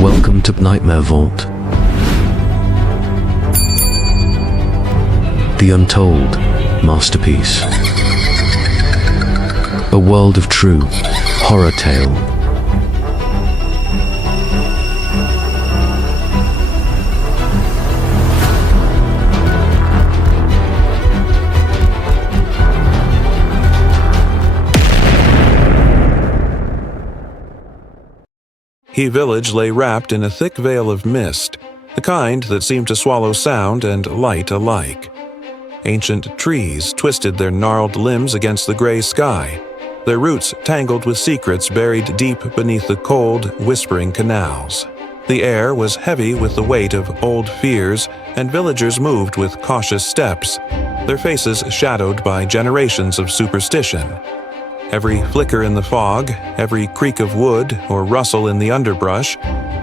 Welcome to Nightmare Vault. The untold masterpiece. A world of true horror tale. He village lay wrapped in a thick veil of mist, the kind that seemed to swallow sound and light alike. Ancient trees twisted their gnarled limbs against the gray sky, their roots tangled with secrets buried deep beneath the cold, whispering canals. The air was heavy with the weight of old fears, and villagers moved with cautious steps, their faces shadowed by generations of superstition. Every flicker in the fog, every creak of wood or rustle in the underbrush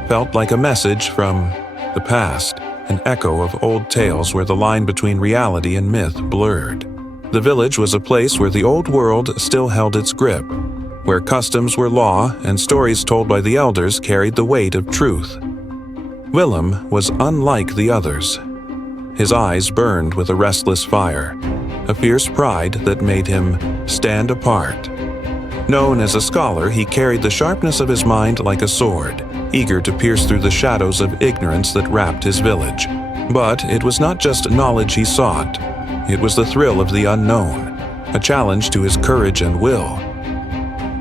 felt like a message from the past, an echo of old tales where the line between reality and myth blurred. The village was a place where the old world still held its grip, where customs were law and stories told by the elders carried the weight of truth. Willem was unlike the others. His eyes burned with a restless fire, a fierce pride that made him stand apart. Known as a scholar, he carried the sharpness of his mind like a sword, eager to pierce through the shadows of ignorance that wrapped his village. But it was not just knowledge he sought. It was the thrill of the unknown, a challenge to his courage and will.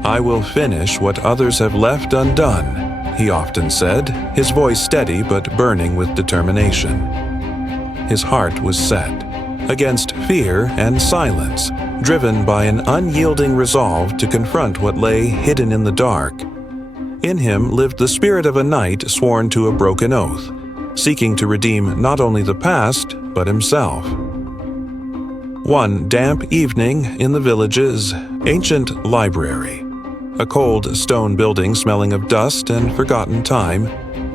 "I will finish what others have left undone," he often said, his voice steady but burning with determination. His heart was set, against fear and silence, driven by an unyielding resolve to confront what lay hidden in the dark. In him lived the spirit of a knight sworn to a broken oath, seeking to redeem not only the past, but himself. One damp evening in the village's ancient library, a cold stone building smelling of dust and forgotten time,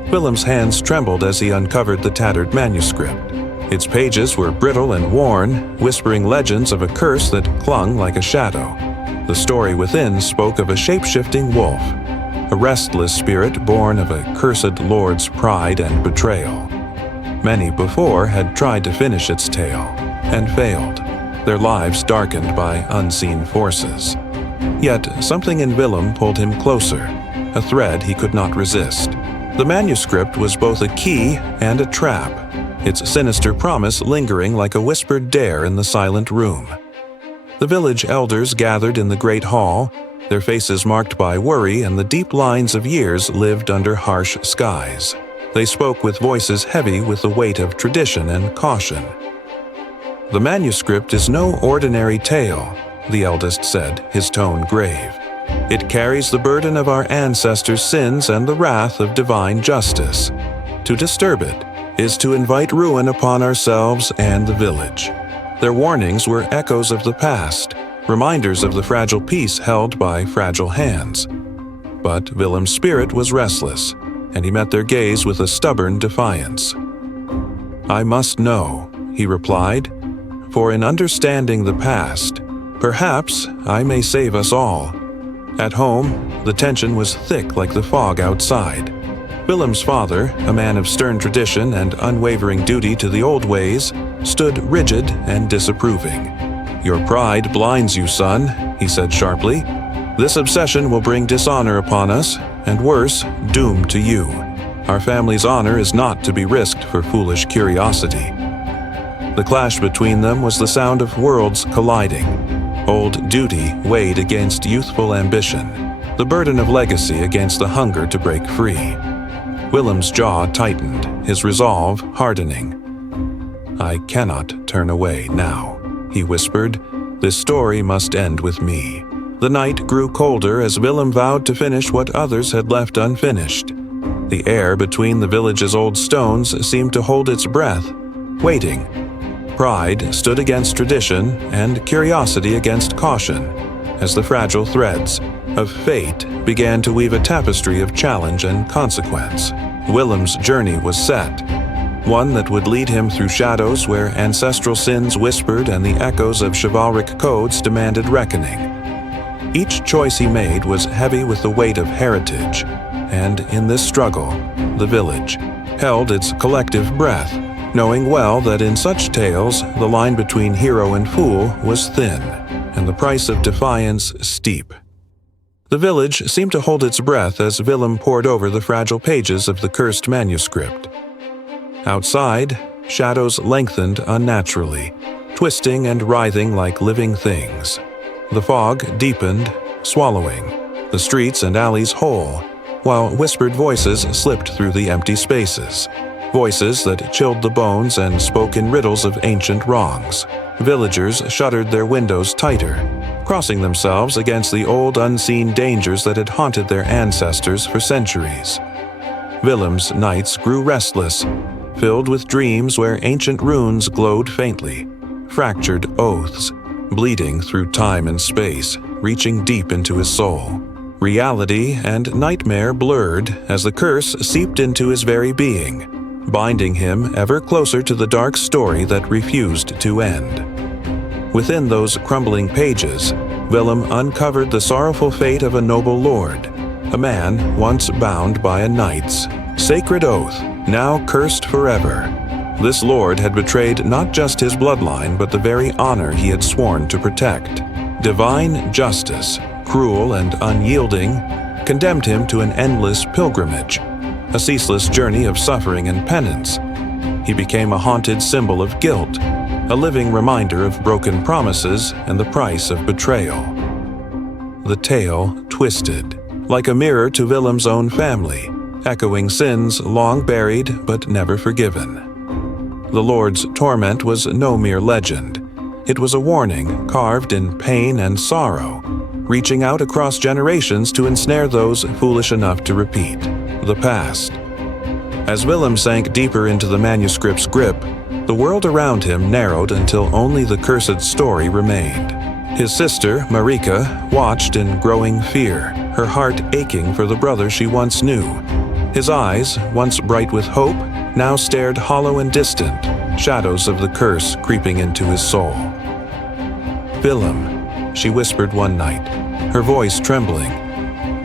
Willem's hands trembled as he uncovered the tattered manuscript. Its pages were brittle and worn, whispering legends of a curse that clung like a shadow. The story within spoke of a shape-shifting wolf, a restless spirit born of a cursed lord's pride and betrayal. Many before had tried to finish its tale, and failed, their lives darkened by unseen forces. Yet something in Willem pulled him closer, a thread he could not resist. The manuscript was both a key and a trap, its sinister promise lingering like a whispered dare in the silent room. The village elders gathered in the great hall, their faces marked by worry and the deep lines of years lived under harsh skies. They spoke with voices heavy with the weight of tradition and caution. "The manuscript is no ordinary tale," the eldest said, his tone grave. "It carries the burden of our ancestors' sins and the wrath of divine justice. To disturb it is to invite ruin upon ourselves and the village." Their warnings were echoes of the past, reminders of the fragile peace held by fragile hands. But Willem's spirit was restless, and he met their gaze with a stubborn defiance. "I must know," he replied, "for in understanding the past, perhaps I may save us all." At home, the tension was thick like the fog outside. Willem's father, a man of stern tradition and unwavering duty to the old ways, stood rigid and disapproving. "Your pride blinds you, son," he said sharply. "This obsession will bring dishonor upon us, and worse, doom to you. Our family's honor is not to be risked for foolish curiosity." The clash between them was the sound of worlds colliding. Old duty weighed against youthful ambition, the burden of legacy against the hunger to break free. Willem's jaw tightened, his resolve hardening. "I cannot turn away now," he whispered. "This story must end with me." The night grew colder as Willem vowed to finish what others had left unfinished. The air between the village's old stones seemed to hold its breath, waiting. Pride stood against tradition and curiosity against caution, as the fragile threads of fate began to weave a tapestry of challenge and consequence. Willem's journey was set, one that would lead him through shadows where ancestral sins whispered and the echoes of chivalric codes demanded reckoning. Each choice he made was heavy with the weight of heritage, and in this struggle, the village held its collective breath, knowing well that in such tales the line between hero and fool was thin, and the price of defiance steep. The village seemed to hold its breath as Willem pored over the fragile pages of the cursed manuscript. Outside, shadows lengthened unnaturally, twisting and writhing like living things. The fog deepened, swallowing the streets and alleys whole, while whispered voices slipped through the empty spaces. Voices that chilled the bones and spoke in riddles of ancient wrongs. Villagers shuttered their windows tighter, crossing themselves against the old unseen dangers that had haunted their ancestors for centuries. Willem's nights grew restless, filled with dreams where ancient runes glowed faintly, fractured oaths, bleeding through time and space, reaching deep into his soul. Reality and nightmare blurred as the curse seeped into his very being, binding him ever closer to the dark story that refused to end. Within those crumbling pages, Willem uncovered the sorrowful fate of a noble lord, a man once bound by a knight's sacred oath, now cursed forever. This lord had betrayed not just his bloodline, but the very honor he had sworn to protect. Divine justice, cruel and unyielding, condemned him to an endless pilgrimage, a ceaseless journey of suffering and penance. He became a haunted symbol of guilt, a living reminder of broken promises and the price of betrayal. The tale twisted, like a mirror to Willem's own family, echoing sins long buried but never forgiven. The Lord's torment was no mere legend. It was a warning carved in pain and sorrow, reaching out across generations to ensnare those foolish enough to repeat the past. As Willem sank deeper into the manuscript's grip, the world around him narrowed until only the cursed story remained. His sister, Marika, watched in growing fear, her heart aching for the brother she once knew. His eyes, once bright with hope, now stared hollow and distant, shadows of the curse creeping into his soul. "Willem," she whispered one night, her voice trembling,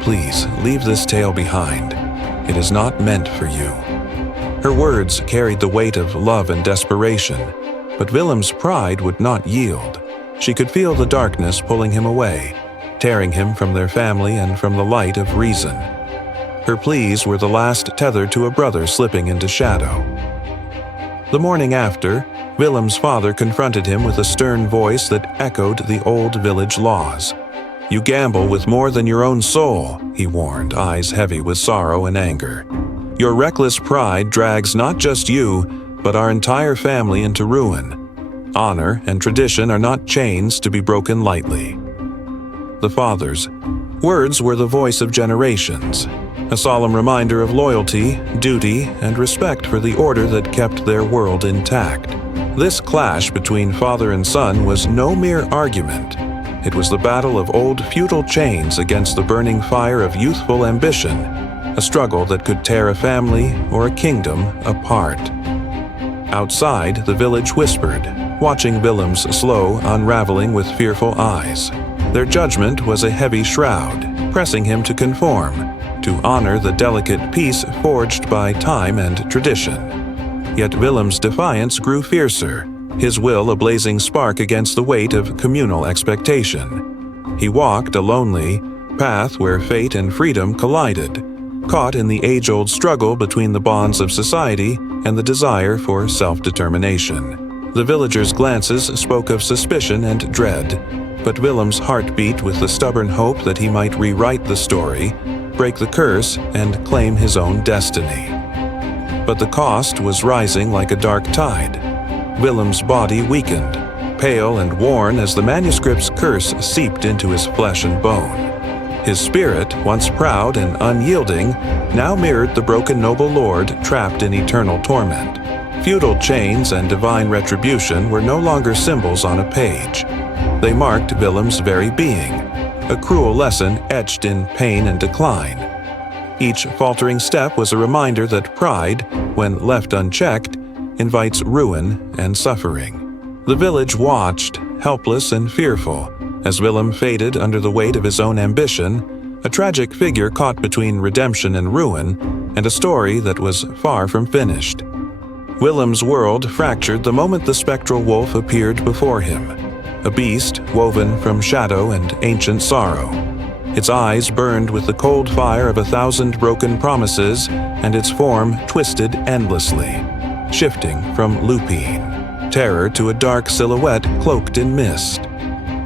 "please leave this tale behind. It is not meant for you." Her words carried the weight of love and desperation, but Willem's pride would not yield. She could feel the darkness pulling him away, tearing him from their family and from the light of reason. Her pleas were the last tether to a brother slipping into shadow. The morning after, Willem's father confronted him with a stern voice that echoed the old village laws. "You gamble with more than your own soul," he warned, eyes heavy with sorrow and anger. "Your reckless pride drags not just you, but our entire family into ruin. Honor and tradition are not chains to be broken lightly." The father's words were the voice of generations, a solemn reminder of loyalty, duty, and respect for the order that kept their world intact. This clash between father and son was no mere argument. It was the battle of old feudal chains against the burning fire of youthful ambition, a struggle that could tear a family or a kingdom apart. Outside, the village whispered, watching Willem's slow unraveling with fearful eyes. Their judgment was a heavy shroud, pressing him to conform, to honor the delicate peace forged by time and tradition. Yet Willem's defiance grew fiercer, his will a blazing spark against the weight of communal expectation. He walked a lonely path where fate and freedom collided, caught in the age-old struggle between the bonds of society and the desire for self-determination. The villagers' glances spoke of suspicion and dread, but Willem's heart beat with the stubborn hope that he might rewrite the story, break the curse, and claim his own destiny. But the cost was rising like a dark tide. Willem's body weakened, pale and worn as the manuscript's curse seeped into his flesh and bone. His spirit, once proud and unyielding, now mirrored the broken noble lord trapped in eternal torment. Feudal chains and divine retribution were no longer symbols on a page. They marked Willem's very being, a cruel lesson etched in pain and decline. Each faltering step was a reminder that pride, when left unchecked, invites ruin and suffering. The village watched, helpless and fearful, as Willem faded under the weight of his own ambition, a tragic figure caught between redemption and ruin, and a story that was far from finished. Willem's world fractured the moment the spectral wolf appeared before him, a beast woven from shadow and ancient sorrow. Its eyes burned with the cold fire of 1,000 broken promises, and its form twisted endlessly, shifting from lupine terror to a dark silhouette cloaked in mist.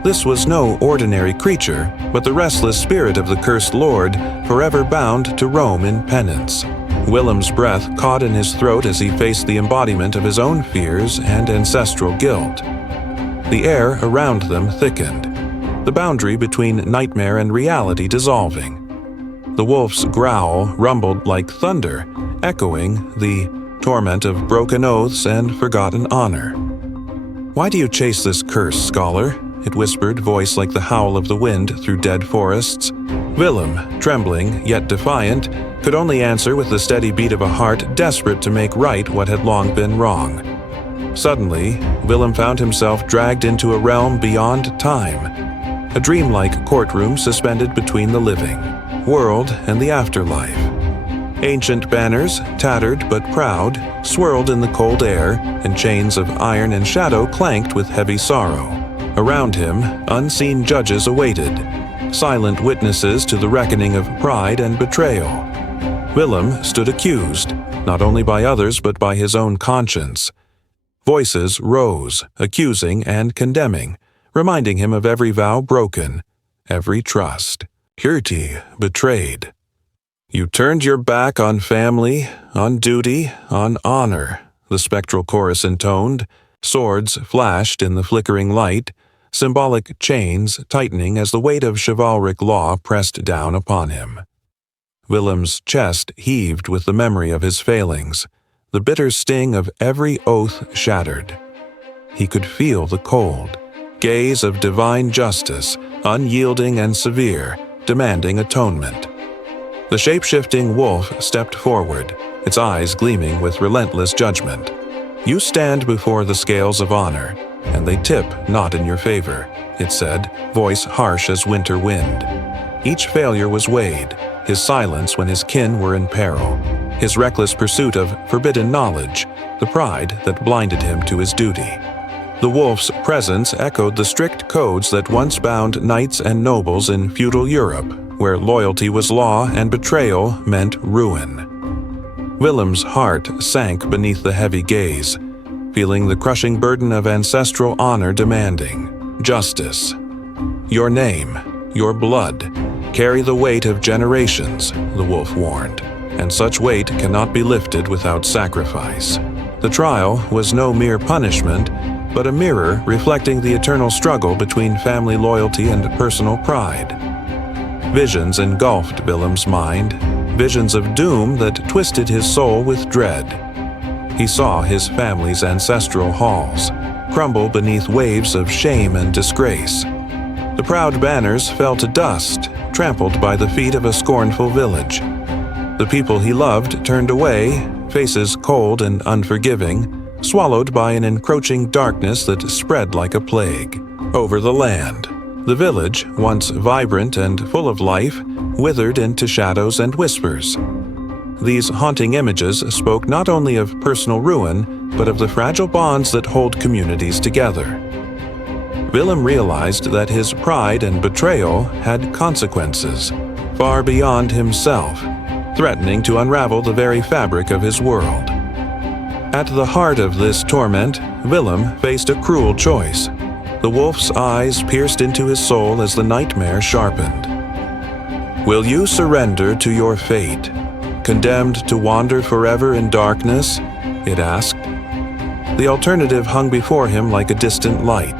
This was no ordinary creature, but the restless spirit of the cursed lord, forever bound to roam in penance. Willem's breath caught in his throat as he faced the embodiment of his own fears and ancestral guilt. The air around them thickened, the boundary between nightmare and reality dissolving. The wolf's growl rumbled like thunder, echoing the torment of broken oaths and forgotten honor. "Why do you chase this curse, scholar?" it whispered, voice like the howl of the wind through dead forests. Willem, trembling yet defiant, could only answer with the steady beat of a heart desperate to make right what had long been wrong. Suddenly, Willem found himself dragged into a realm beyond time, a dreamlike courtroom suspended between the living world and the afterlife. Ancient banners, tattered but proud, swirled in the cold air, and chains of iron and shadow clanked with heavy sorrow. Around him, unseen judges awaited, silent witnesses to the reckoning of pride and betrayal. Willem stood accused, not only by others but by his own conscience. Voices rose, accusing and condemning, reminding him of every vow broken, every trust. Guilty, betrayed. "You turned your back on family, on duty, on honor," the spectral chorus intoned. Swords flashed in the flickering light, symbolic chains tightening as the weight of chivalric law pressed down upon him. Willem's chest heaved with the memory of his failings, the bitter sting of every oath shattered. He could feel the cold gaze of divine justice, unyielding and severe, demanding atonement. The shape-shifting wolf stepped forward, its eyes gleaming with relentless judgment. "You stand before the scales of honor, and they tip not in your favor," it said, voice harsh as winter wind. Each failure was weighed, his silence when his kin were in peril, his reckless pursuit of forbidden knowledge, the pride that blinded him to his duty. The wolf's presence echoed the strict codes that once bound knights and nobles in feudal Europe, where loyalty was law and betrayal meant ruin. Willem's heart sank beneath the heavy gaze, feeling the crushing burden of ancestral honor demanding justice. "Your name, your blood, carry the weight of generations," the wolf warned, "and such weight cannot be lifted without sacrifice." The trial was no mere punishment, but a mirror reflecting the eternal struggle between family loyalty and personal pride. Visions engulfed Willem's mind, visions of doom that twisted his soul with dread. He saw his family's ancestral halls crumble beneath waves of shame and disgrace. The proud banners fell to dust, trampled by the feet of a scornful village. The people he loved turned away, faces cold and unforgiving, swallowed by an encroaching darkness that spread like a plague over the land. The village, once vibrant and full of life, withered into shadows and whispers. These haunting images spoke not only of personal ruin, but of the fragile bonds that hold communities together. Willem realized that his pride and betrayal had consequences, far beyond himself, threatening to unravel the very fabric of his world. At the heart of this torment, Willem faced a cruel choice. The wolf's eyes pierced into his soul as the nightmare sharpened. "Will you surrender to your fate, condemned to wander forever in darkness?" it asked. The alternative hung before him like a distant light,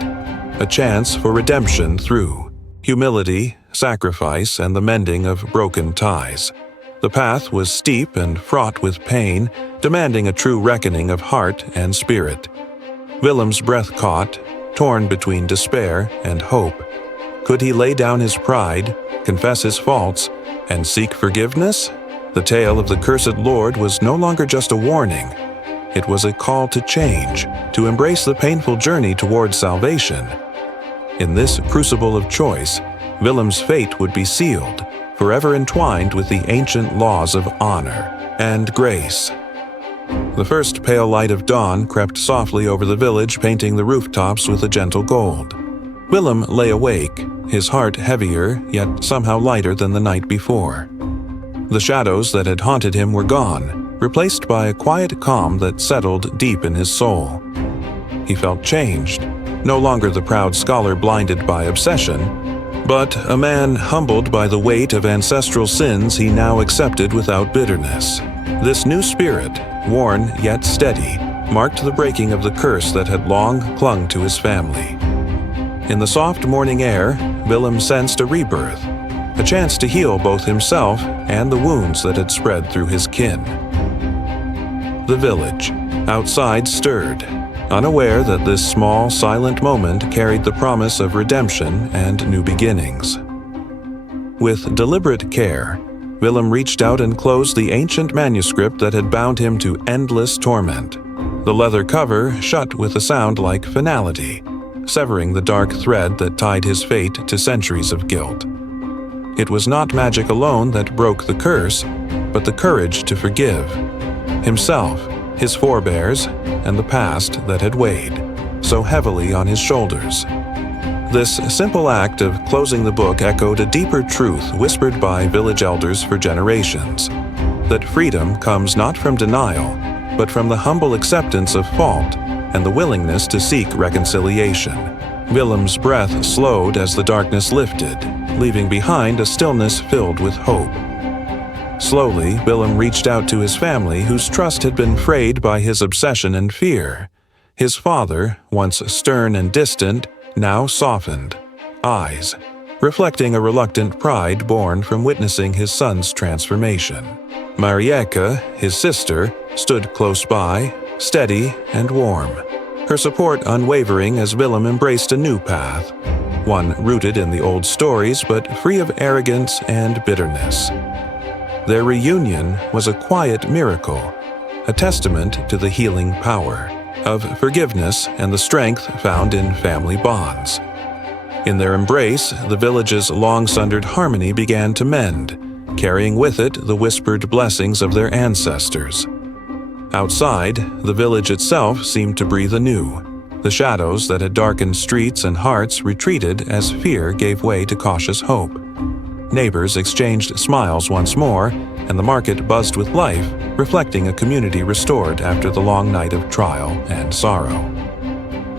a chance for redemption through humility, sacrifice, and the mending of broken ties. The path was steep and fraught with pain, demanding a true reckoning of heart and spirit. Willem's breath caught, torn between despair and hope. Could he lay down his pride, confess his faults, and seek forgiveness? The tale of the cursed Lord was no longer just a warning. It was a call to change, to embrace the painful journey towards salvation. In this crucible of choice, Willem's fate would be sealed, forever entwined with the ancient laws of honor and grace. The first pale light of dawn crept softly over the village, painting the rooftops with a gentle gold. Willem lay awake, his heart heavier, yet somehow lighter than the night before. The shadows that had haunted him were gone, replaced by a quiet calm that settled deep in his soul. He felt changed, no longer the proud scholar blinded by obsession, but a man humbled by the weight of ancestral sins he now accepted without bitterness. This new spirit, worn yet steady, marked the breaking of the curse that had long clung to his family. In the soft morning air, Willem sensed a rebirth, a chance to heal both himself and the wounds that had spread through his kin. The village, outside, stirred, unaware that this small, silent moment carried the promise of redemption and new beginnings. With deliberate care, Willem reached out and closed the ancient manuscript that had bound him to endless torment. The leather cover shut with a sound like finality, severing the dark thread that tied his fate to centuries of guilt. It was not magic alone that broke the curse, but the courage to forgive himself, his forebears, and the past that had weighed so heavily on his shoulders. This simple act of closing the book echoed a deeper truth whispered by village elders for generations, that freedom comes not from denial, but from the humble acceptance of fault and the willingness to seek reconciliation. Willem's breath slowed as the darkness lifted, leaving behind a stillness filled with hope. Slowly, Willem reached out to his family, whose trust had been frayed by his obsession and fear. His father, once stern and distant, now softened, eyes reflecting a reluctant pride born from witnessing his son's transformation. Marieke, his sister, stood close by, steady and warm, her support unwavering as Willem embraced a new path, one rooted in the old stories but free of arrogance and bitterness. Their reunion was a quiet miracle, a testament to the healing power of forgiveness and the strength found in family bonds. In their embrace, the village's long-sundered harmony began to mend, carrying with it the whispered blessings of their ancestors. Outside, the village itself seemed to breathe anew. The shadows that had darkened streets and hearts retreated as fear gave way to cautious hope. Neighbors exchanged smiles once more, and the market buzzed with life, reflecting a community restored after the long night of trial and sorrow.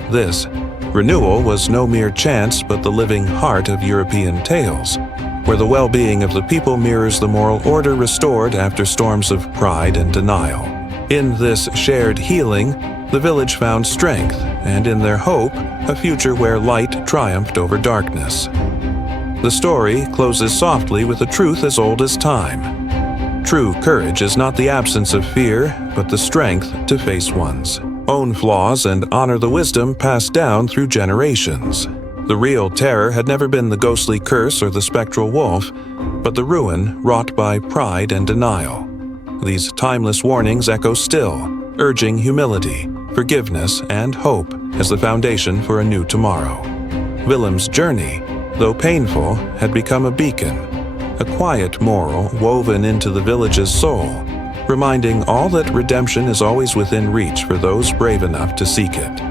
This renewal was no mere chance but the living heart of European tales, where the well-being of the people mirrors the moral order restored after storms of pride and denial. In this shared healing, the village found strength, and in their hope, a future where light triumphed over darkness. The story closes softly with a truth as old as time. True courage is not the absence of fear, but the strength to face one's own flaws and honor the wisdom passed down through generations. The real terror had never been the ghostly curse or the spectral wolf, but the ruin wrought by pride and denial. These timeless warnings echo still, urging humility, forgiveness, and hope as the foundation for a new tomorrow. Willem's journey, though painful, had become a beacon, a quiet moral woven into the village's soul, reminding all that redemption is always within reach for those brave enough to seek it.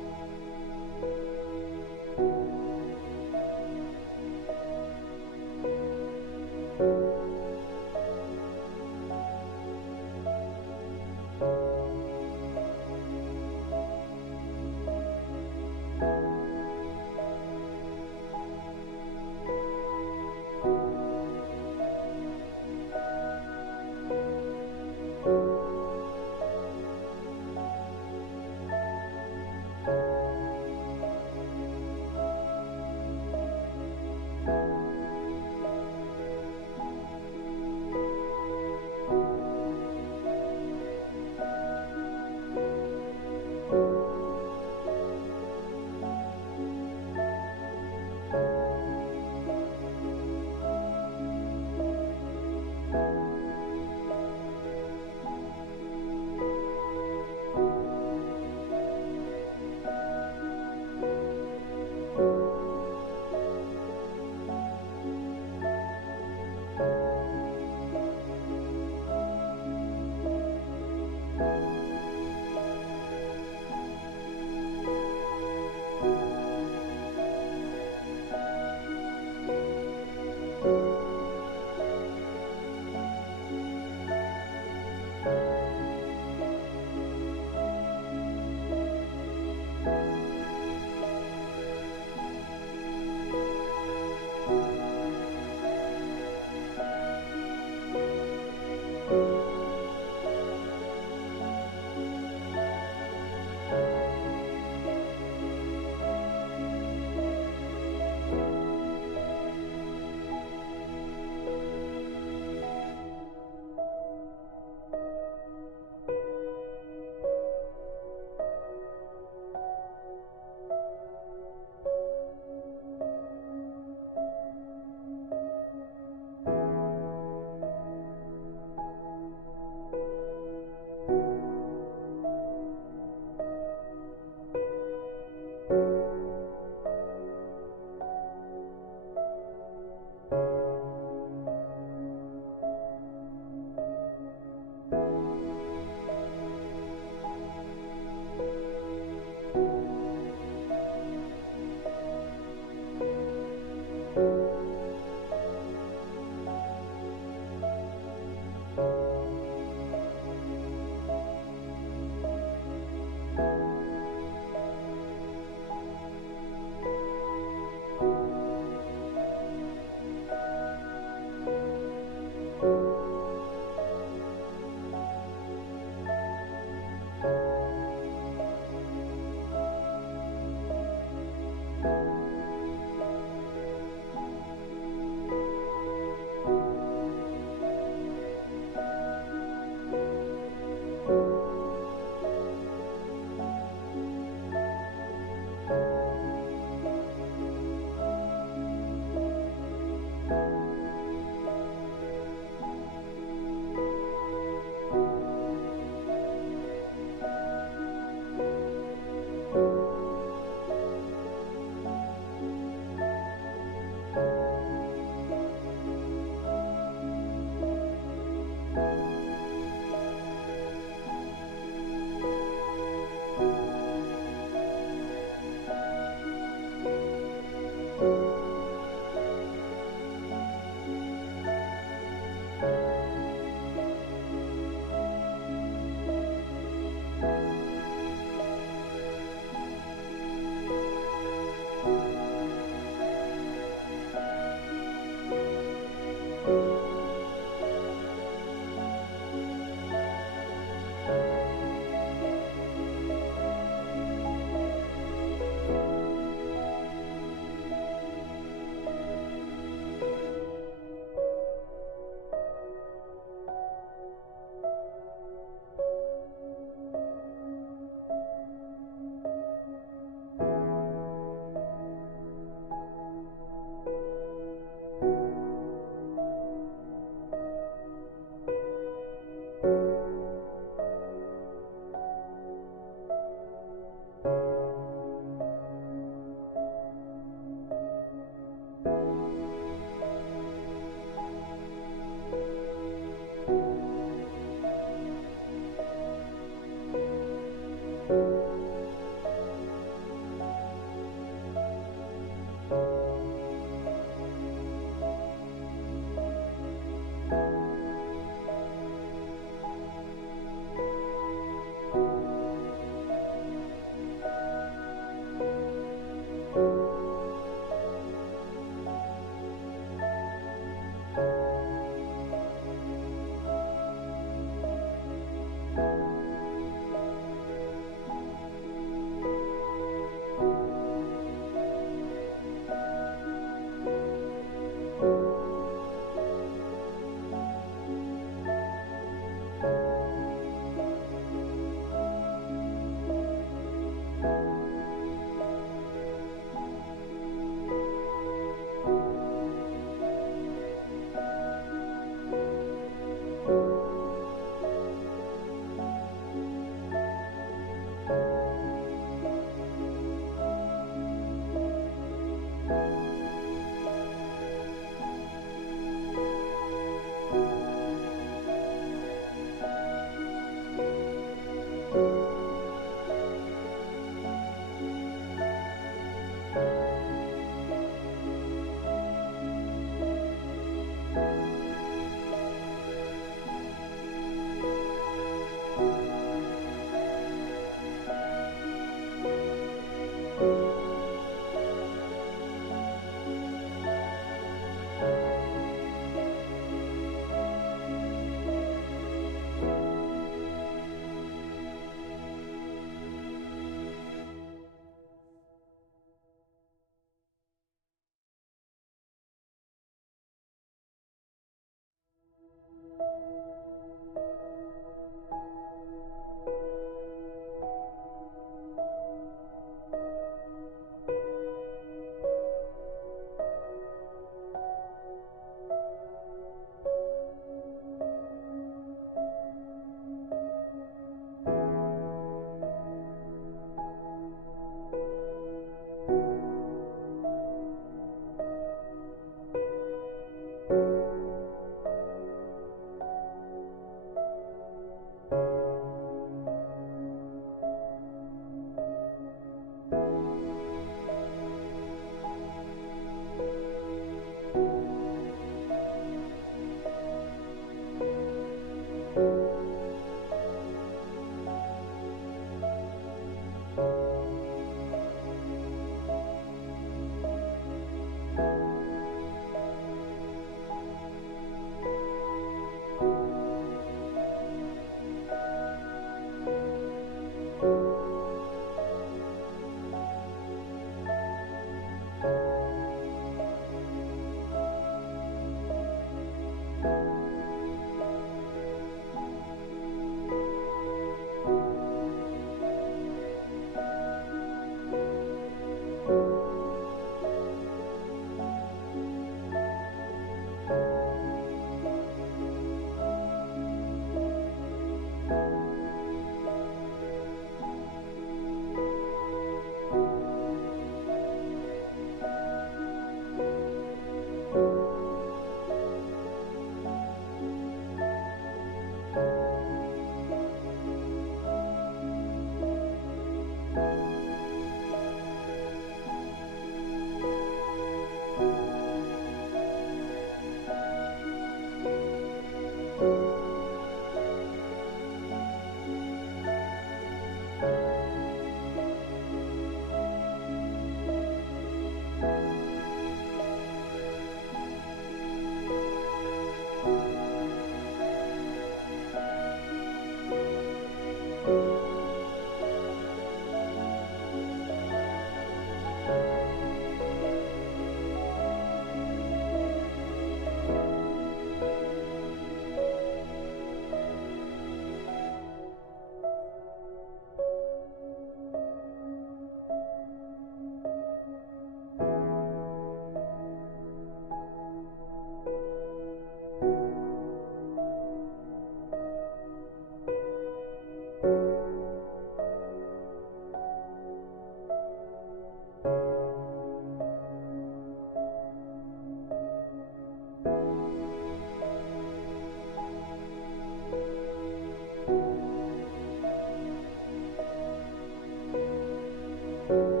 you.